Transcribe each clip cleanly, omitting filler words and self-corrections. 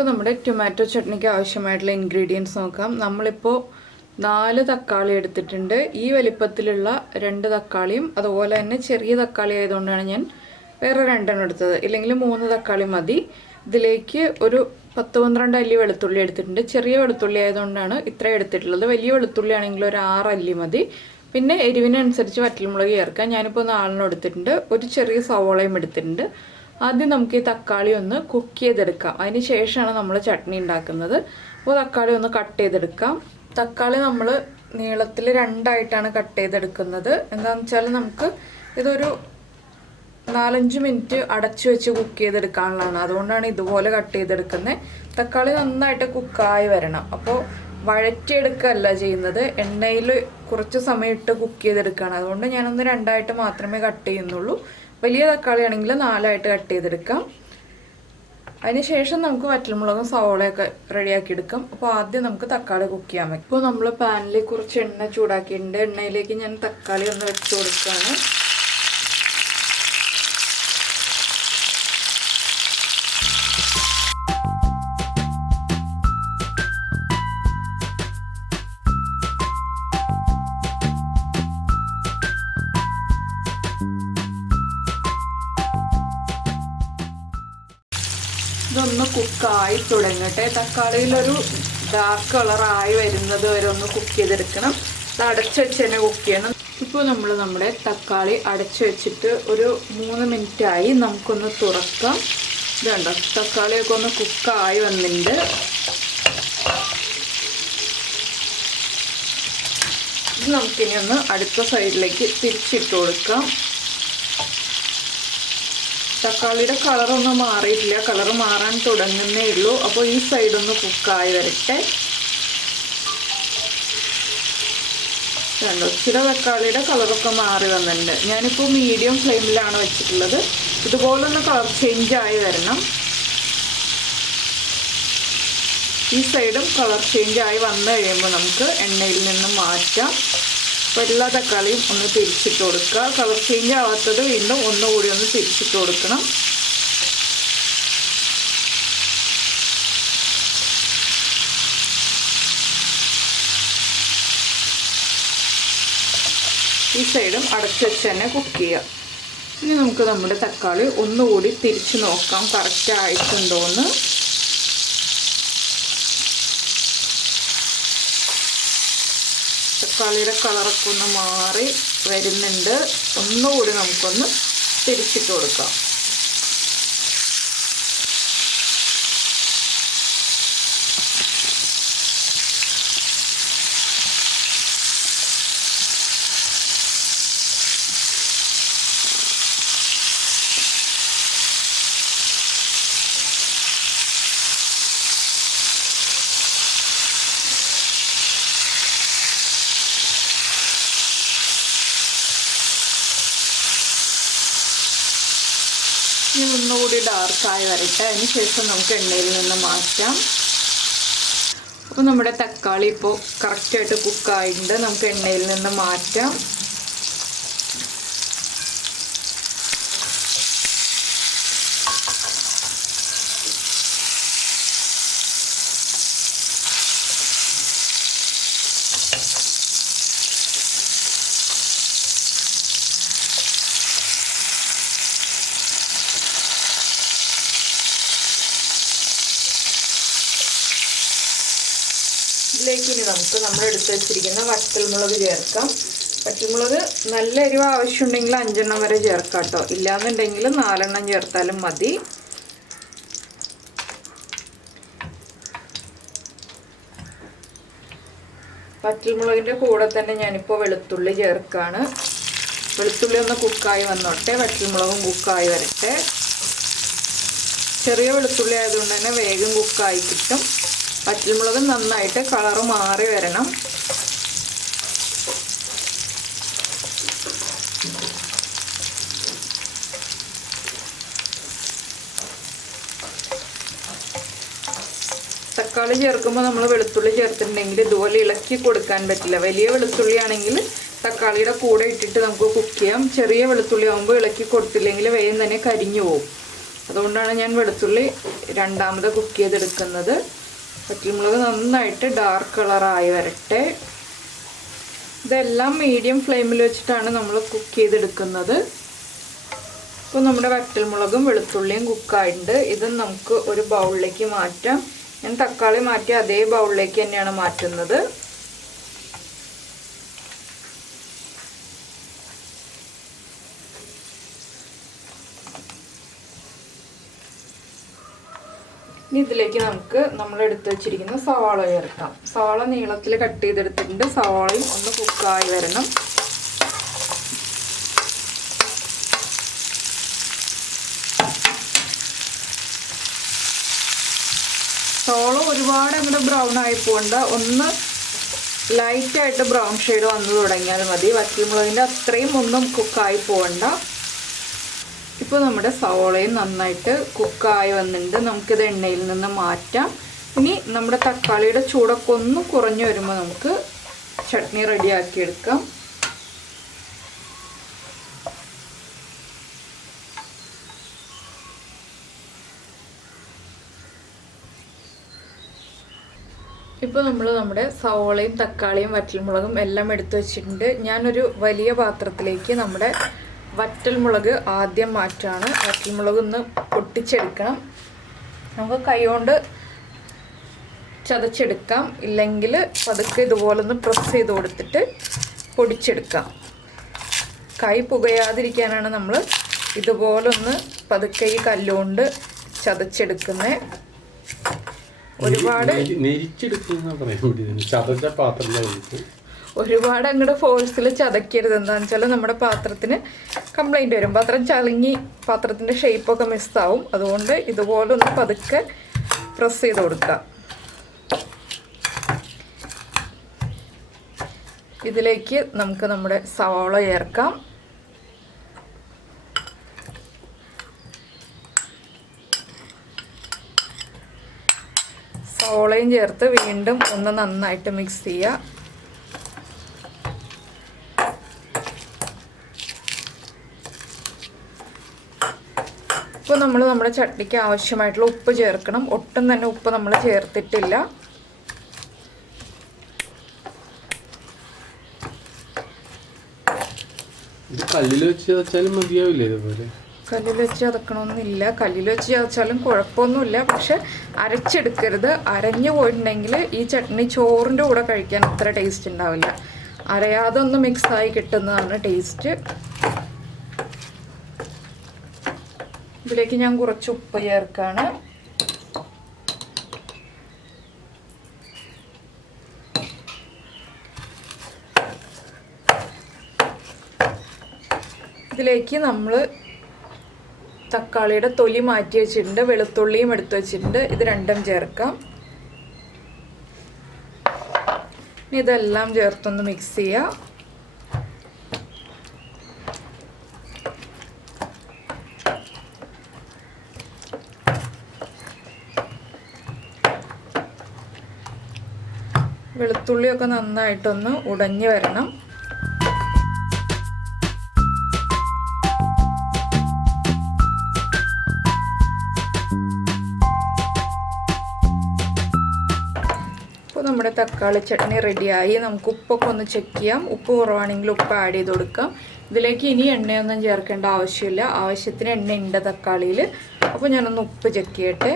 നമുക്ക് നമ്മുടെ ടൊമാറ്റോ ചട്നിക്ക് ആവശ്യമായിട്ടുള്ള ഇൻഗ്രീഡിയൻസ് നോക്കാം. നമ്മളിപ്പോൾ 4 തക്കാളി എടുത്തിട്ടുണ്ട്. ഈ വലിപ്പത്തിലുള്ള 2 തക്കാളിയും അതുപോലെ തന്നെ ചെറിയ തക്കാളി ആയതുകൊണ്ടാണ് ഞാൻ വേറെ 2 എടുത്തത്. ഇല്ലെങ്കിൽ 3 തക്കാളി മതി. ഇതിലേക്ക് ഒരു 10-12 അല്ലി വെളുത്തുള്ളി എടുത്തിട്ടുണ്ട്. ചെറിയ വെളുത്തുള്ളി ആയതുകൊണ്ടാണ് ഇത്ര എടുത്തിട്ടുള്ളത്. വലിയ വെളുത്തുള്ളി ആണെങ്കിൽ ഒരു 6 അല്ലി മതി. പിന്നെ എരിവിനനുസരിച്ച് വറ്റൽമുളക് ചേർക്കാം. ഞാനിപ്പോൾ 4 എടുത്തിട്ടുണ്ട്. ഒരു ചെറിയ സവോളയും എടുത്തിട്ടുണ്ട്. ആദ്യം നമുക്ക് ഈ തക്കാളി ഒന്ന് കുക്ക് ചെയ്തെടുക്കാം. അതിന് ശേഷമാണ് നമ്മൾ ചട്നി ഉണ്ടാക്കുന്നത്. അപ്പോൾ തക്കാളി ഒന്ന് കട്ട് ചെയ്തെടുക്കാം. തക്കാളി നമ്മൾ നീളത്തിൽ 2ആയിട്ടാണ് കട്ട് ചെയ്തെടുക്കുന്നത്. എന്താണെന്ന് വെച്ചാൽ നമുക്ക് ഇതൊരു 4-5 മിനിറ്റ് അടച്ചു വെച്ച് കുക്ക് ചെയ്തെടുക്കാനുള്ളതാണ്. അതുകൊണ്ടാണ് ഇതുപോലെ കട്ട് ചെയ്തെടുക്കുന്നത്. തക്കാളി നന്നായിട്ട് കുക്കായി വരണം. അപ്പോൾ വഴറ്റിയെടുക്കുകയല്ല ചെയ്യുന്നത്, എണ്ണയിൽ കുറച്ച് സമയം ഇട്ട് കുക്ക് ചെയ്തെടുക്കുകയാണ്. അതുകൊണ്ട് ഞാനൊന്ന് 2ആയിട്ട് മാത്രമേ കട്ട് ചെയ്യുന്നുള്ളൂ. വലിയ തക്കാളി ആണെങ്കിൽ 4ആയിട്ട് കട്ട് ചെയ്തെടുക്കാം. അതിനുശേഷം നമുക്ക് വറ്റൽമുളകും സവോളയൊക്കെ റെഡിയാക്കി എടുക്കാം. അപ്പോൾ ആദ്യം നമുക്ക് തക്കാളി കുക്ക് ചെയ്യാൻ വയ്ക്കും. ഇപ്പോൾ നമ്മൾ പാനിൽ കുറച്ച് എണ്ണ ചൂടാക്കിയിട്ടുണ്ട്. എണ്ണയിലേക്ക് ഞാൻ തക്കാളി ഒന്ന് വെച്ച് കൊടുക്കുകയാണ്. ഇതൊന്ന് കുക്കായി തുടങ്ങട്ടെ. തക്കാളിയിലൊരു ഡാർക്ക് കളറായി വരുന്നത് വരെ ഒന്ന് കുക്ക് ചെയ്തെടുക്കണം. ഇത് അടച്ചു വെച്ച് തന്നെ കുക്ക് ചെയ്യണം. ഇപ്പോൾ നമ്മൾ നമ്മുടെ തക്കാളി അടച്ചു വെച്ചിട്ട് ഒരു 3 മിനിറ്റായി. നമുക്കൊന്ന് തുറക്കാം. ഇതുണ്ടോ, തക്കാളിയൊക്കെ ഒന്ന് കുക്കായി വന്നിട്ടുണ്ട്. ഇത് നമുക്കിനി ഒന്ന് അടുത്ത സൈഡിലേക്ക് തിരിച്ചിട്ട് കൊടുക്കാം. തക്കാളിയുടെ കളറൊന്നും മാറിയിട്ടില്ല, കളർ മാറാൻ തുടങ്ങുന്നേ ഉള്ളൂ. അപ്പോൾ ഈ സൈഡൊന്ന് കുക്കായി വരട്ടെ. കണ്ടോ, ഇച്ചിരി തക്കാളിയുടെ കളറൊക്കെ മാറി വന്നിട്ടുണ്ട്. ഞാനിപ്പോൾ മീഡിയം ഫ്ലെയിമിലാണ് വെച്ചിട്ടുള്ളത്. ഇതുപോലൊന്ന് കളർ ചേഞ്ച് ആയി വരണം. ഈ സൈഡും കളർ ചേഞ്ച് ആയി വന്നു കഴിയുമ്പോൾ നമുക്ക് എണ്ണയിൽ നിന്ന് മാറ്റാം. അപ്പോൾ എല്ലാ തക്കാളിയും ഒന്ന് തിരിച്ചിട്ട് കൊടുക്കുക. കളർ ചേഞ്ച് ആവാത്തത് വീണ്ടും ഒന്നുകൂടി ഒന്ന് തിരിച്ചിട്ട് കൊടുക്കണം. ഈ സൈഡും അടച്ചു വെച്ച് തന്നെ കുക്ക് ചെയ്യുക. ഇനി നമുക്ക് നമ്മുടെ തക്കാളി ഒന്നുകൂടി തിരിച്ച് നോക്കാം കറക്റ്റ് ആയിട്ടുണ്ടോയെന്ന്. തക്കാളിയുടെ കളറൊക്കെ ഒന്ന് മാറി വരുന്നുണ്ട്. ഒന്നുകൂടി നമുക്കൊന്ന് തിരിച്ചിട്ട് കൊടുക്കാം. ഇനി ഒന്നുകൂടി ഡാർക്കായി വരട്ടെ. അതിന് ശേഷം നമുക്ക് എണ്ണയിൽ നിന്ന് മാറ്റാം. അപ്പോൾ നമ്മുടെ തക്കാളി ഇപ്പോൾ കറക്റ്റായിട്ട് കുക്കായിട്ടുണ്ട്. നമുക്ക് എണ്ണയിൽ നിന്ന് മാറ്റാം. ഇതിലേക്ക് ഇനി നമുക്ക് നമ്മൾ എടുത്ത് വെച്ചിരിക്കുന്ന വറ്റൽമുളക് ചേർക്കാം. വറ്റൽമുളക് നല്ല എരിവ് ആവശ്യമുണ്ടെങ്കിൽ 5 വരെ ചേർക്കാം കേട്ടോ. ഇല്ലാന്നുണ്ടെങ്കിൽ 4 ചേർത്താലും മതി. വറ്റൽമുളകിൻ്റെ കൂടെ തന്നെ ഞാനിപ്പോൾ വെളുത്തുള്ളി ചേർക്കുകയാണ്. വെളുത്തുള്ളി ഒന്ന് കുക്കായി വന്നോട്ടെ, വറ്റൽമുളകും കുക്കായി വരട്ടെ. ചെറിയ വെളുത്തുള്ളി ആയതുകൊണ്ട് തന്നെ വേഗം കുക്കായി കിട്ടും. വറ്റൽമുളക് നന്നായിട്ട് കളർ മാറി വരണം. തക്കാളി ചേർക്കുമ്പോൾ നമ്മൾ വെളുത്തുള്ളി ചേർത്തിട്ടുണ്ടെങ്കിൽ ഇതുപോലെ ഇളക്കി കൊടുക്കാൻ പറ്റില്ല. വലിയ വെളുത്തുള്ളി ആണെങ്കിൽ തക്കാളിയുടെ കൂടെ ഇട്ടിട്ട് നമുക്ക് കുക്ക് ചെയ്യാം. ചെറിയ വെളുത്തുള്ളി ആകുമ്പോൾ ഇളക്കി കൊടുത്തില്ലെങ്കിൽ വേഗം തന്നെ കരിഞ്ഞു പോകും. അതുകൊണ്ടാണ് ഞാൻ വെളുത്തുള്ളി രണ്ടാമത് കുക്ക് ചെയ്തെടുക്കുന്നത്. വറ്റൽമുളക് നന്നായിട്ട് ഡാർക്ക് കളറായി വരട്ടെ. ഇതെല്ലാം മീഡിയം ഫ്ലെയിമിൽ വെച്ചിട്ടാണ് നമ്മൾ കുക്ക് ചെയ്തെടുക്കുന്നത്. ഇപ്പോൾ നമ്മുടെ വറ്റൽമുളകും വെളുത്തുള്ളിയും കുക്കായിട്ടുണ്ട്. ഇത് നമുക്ക് ഒരു ബൗളിലേക്ക് മാറ്റാം. ഞാൻ തക്കാളി മാറ്റി അതേ ബൗളിലേക്ക് തന്നെയാണ് മാറ്റുന്നത്. ഇനി ഇതിലേക്ക് നമുക്ക് നമ്മൾ എടുത്ത് വെച്ചിരിക്കുന്ന സവാള ചേർക്കാം. സവാള നീളത്തിൽ കട്ട് ചെയ്തെടുത്തിട്ടുണ്ട്. സവാളയും ഒന്ന് കുക്കായി വരണം. സവാള ഒരുപാട് അങ്ങോട്ട് ബ്രൗൺ ആയി പോകണ്ട, ഒന്ന് ലൈറ്റായിട്ട് ബ്രൗൺ ഷെയ്ഡ് വന്നു തുടങ്ങിയാൽ മതി. വറ്റൽമുളകിൻ്റെ അത്രയും ഒന്നും കുക്കായി പോകണ്ട. ഇപ്പോൾ നമ്മുടെ സവോളയും നന്നായിട്ട് കുക്കായി വന്നിട്ടുണ്ട്. നമുക്കിത് എണ്ണയിൽ നിന്ന് മാറ്റാം. ഇനി നമ്മുടെ തക്കാളിയുടെ ചൂടൊക്കെ ഒന്ന് കുറഞ്ഞു വരുമ്പോൾ നമുക്ക് ചട്നി റെഡിയാക്കിയെടുക്കാം. ഇപ്പോൾ നമ്മൾ നമ്മുടെ സവോളയും തക്കാളിയും വറ്റൽമുളകും എല്ലാം എടുത്തു വെച്ചിട്ടുണ്ട്. ഞാനൊരു വലിയ പാത്രത്തിലേക്ക് നമ്മുടെ വറ്റൽമുളക് ആദ്യം മാറ്റാണ്. വറ്റൽമുളക് ഒന്ന് പൊട്ടിച്ചെടുക്കണം. നമുക്ക് കൈകൊണ്ട് ചതച്ചെടുക്കാം, ഇല്ലെങ്കിൽ പതുക്കെ ഇതുപോലൊന്ന് പ്രസ് ചെയ്ത് കൊടുത്തിട്ട് പൊടിച്ചെടുക്കാം. കൈ പുകയാതിരിക്കാനാണ് നമ്മൾ ഇതുപോലൊന്ന് പതുക്കെ ഈ കല്ലുകൊണ്ട് ചതച്ചെടുക്കുന്നത്. ഒരുപാട് അങ്ങോട്ട് ഫോഴ്സിൽ ചതക്കരുത്. എന്താണെന്ന് വെച്ചാൽ നമ്മുടെ പാത്രത്തിന് കംപ്ലൈൻറ്റ് വരും. പാത്രം ചളുങ്ങി പാത്രത്തിൻ്റെ ഷേപ്പൊക്കെ മിസ്സാവും. അതുകൊണ്ട് ഇതുപോലെ ഒന്ന് പതുക്കെ പ്രസ് ചെയ്ത് കൊടുക്കുക. ഇതിലേക്ക് നമുക്ക് നമ്മുടെ സവാള ചേർക്കാം. സവാളയും ചേർത്ത് വീണ്ടും ഒന്ന് നന്നായിട്ട് മിക്സ് ചെയ്യുക. ഇപ്പോൾ നമ്മൾ നമ്മുടെ ചട്നിക്ക് ആവശ്യമായിട്ടുള്ള ഉപ്പ് ചേർക്കണം. ഒട്ടും തന്നെ ഉപ്പ് നമ്മൾ ചേർത്തിട്ടില്ല. കല്ലിൽ വെച്ച് ചതച്ചാലും മതിയാവില്ലേ? ഇതുപോലെ കല്ലിൽ വെച്ച് ചതക്കണമെന്നില്ല. കല്ലിൽ വെച്ച് ചതച്ചാലും കുഴപ്പമൊന്നുമില്ല. പക്ഷെ അരച്ചെടുക്കരുത്. അരഞ്ഞു പോയിട്ടുണ്ടെങ്കിൽ ഈ ചട്നി ചോറിൻ്റെ കൂടെ കഴിക്കാൻ അത്ര ടേസ്റ്റ് ഉണ്ടാവില്ല. അരയാതെ ഒന്ന് മിക്സായി കിട്ടുന്നതാണ് ടേസ്റ്റ്. ഇതിലേക്ക് ഞാൻ കുറച്ച് ഉപ്പ് ചേർക്കാണ്. ഇതിലേക്ക് നമ്മൾ തക്കാളിയുടെ തൊലി മാറ്റി വെച്ചിട്ടുണ്ട്. വെളുത്തുള്ളിയും എടുത്തു വെച്ചിട്ടുണ്ട്. ഇത് രണ്ടും ചേർക്കാം. ഇനി ഇതെല്ലാം ചേർത്തൊന്ന് മിക്സ് ചെയ്യുക. വെളുത്തുള്ളിയൊക്കെ നന്നായിട്ടൊന്ന് ഉടഞ്ഞു വരണം. ഇപ്പോൾ നമ്മുടെ തക്കാളി ചട്നി റെഡിയായി. നമുക്ക് ഉപ്പൊക്കെ ഒന്ന് ചെക്ക് ചെയ്യാം. ഉപ്പ് കുറവാണെങ്കിൽ ഉപ്പ് ആഡ് ചെയ്ത് കൊടുക്കാം. ഇതിലേക്ക് ഇനി എണ്ണയൊന്നും ചേർക്കേണ്ട ആവശ്യമില്ല. ആവശ്യത്തിന് എണ്ണ ഉണ്ട് തക്കാളിയിൽ. അപ്പോൾ ഞാനൊന്ന് ഉപ്പ് ചെക്ക് ചെയ്യട്ടെ.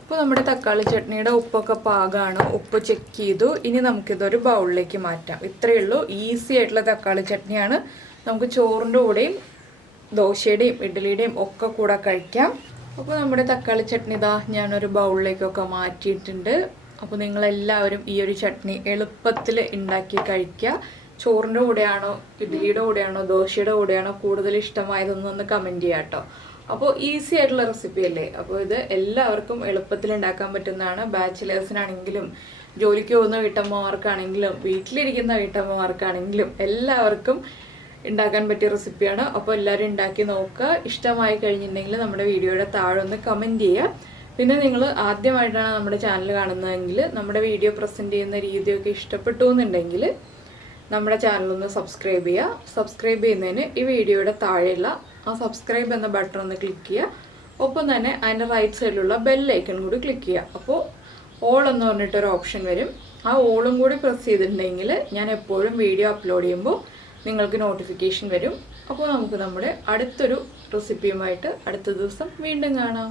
ഇപ്പോൾ നമ്മുടെ തക്കാളി ചട്നിയുടെ ഉപ്പൊക്കെ പാകമാണ്. ഉപ്പ് ചെക്ക് ചെയ്തു. ഇനി നമുക്കിതൊരു ബൗളിലേക്ക് മാറ്റാം. ഇത്രയേ ഉള്ളൂ. ഈസി ആയിട്ടുള്ള തക്കാളി ചട്നിയാണ്. നമുക്ക് ചോറിൻ്റെ കൂടെയും ദോശയുടെയും ഇഡ്ഡലിയുടെയും ഒക്കെ കൂടെ കഴിക്കാം. അപ്പോൾ നമ്മുടെ തക്കാളി ചട്നി ഇതാ ഞാനൊരു ബൗളിലേക്കൊക്കെ മാറ്റിയിട്ടുണ്ട്. അപ്പോൾ നിങ്ങളെല്ലാവരും ഈ ഒരു ചട്നി എളുപ്പത്തിൽ ഉണ്ടാക്കി കഴിക്കുക. ചോറിൻ്റെ കൂടെയാണോ ഇഡ്ഡലിയുടെ കൂടെയാണോ ദോശയുടെ കൂടെയാണോ കൂടുതൽ ഇഷ്ടമായതെന്നൊന്ന് കമൻറ്റ് ചെയ്യാം കേട്ടോ. അപ്പോൾ ഈസി ആയിട്ടുള്ള റെസിപ്പി അല്ലേ. അപ്പോൾ ഇത് എല്ലാവർക്കും എളുപ്പത്തിൽ ഉണ്ടാക്കാൻ പറ്റുന്നതാണ്. ബാച്ചിലേഴ്സിനാണെങ്കിലും ജോലിക്ക് പോകുന്ന വീട്ടമ്മമാർക്കാണെങ്കിലും വീട്ടിലിരിക്കുന്ന വീട്ടമ്മമാർക്കാണെങ്കിലും എല്ലാവർക്കും ഉണ്ടാക്കാൻ പറ്റിയ റെസിപ്പിയാണ്. അപ്പോൾ എല്ലാവരും ഉണ്ടാക്കി നോക്കുക. ഇഷ്ടമായി കഴിഞ്ഞിട്ടുണ്ടെങ്കിൽ നമ്മുടെ വീഡിയോയുടെ താഴെ ഒന്ന് കമൻറ്റ് ചെയ്യുക. പിന്നെ നിങ്ങൾ ആദ്യമായിട്ടാണ് നമ്മുടെ ചാനൽ കാണുന്നതെങ്കിൽ നമ്മുടെ വീഡിയോ പ്രസൻറ്റ് ചെയ്യുന്ന രീതിയൊക്കെ ഇഷ്ടപ്പെട്ടു എന്നുണ്ടെങ്കിൽ നമ്മുടെ ചാനലൊന്ന് സബ്സ്ക്രൈബ് ചെയ്യുക. സബ്സ്ക്രൈബ് ചെയ്യുന്നതിന് ഈ വീഡിയോയുടെ താഴെയുള്ള ആ സബ്സ്ക്രൈബ് എന്ന ബട്ടൺ ഒന്ന് ക്ലിക്ക് ചെയ്യുക. ഒപ്പം തന്നെ അതിൻ്റെ റൈറ്റ് സൈഡിലുള്ള ബെല്ലൈക്കൺ കൂടി ക്ലിക്ക് ചെയ്യുക. അപ്പോൾ ഓൾ എന്ന് പറഞ്ഞിട്ടൊരു ഓപ്ഷൻ വരും. ആ ഓളും കൂടി പ്രസ് ചെയ്തിട്ടുണ്ടെങ്കിൽ ഞാൻ എപ്പോഴും വീഡിയോ അപ്ലോഡ് ചെയ്യുമ്പോൾ നിങ്ങൾക്ക് നോട്ടിഫിക്കേഷൻ വരും. അപ്പോൾ നമുക്ക് നമ്മുടെ അടുത്തൊരു റെസിപ്പിയുമായിട്ട് അടുത്ത ദിവസം വീണ്ടും കാണാം.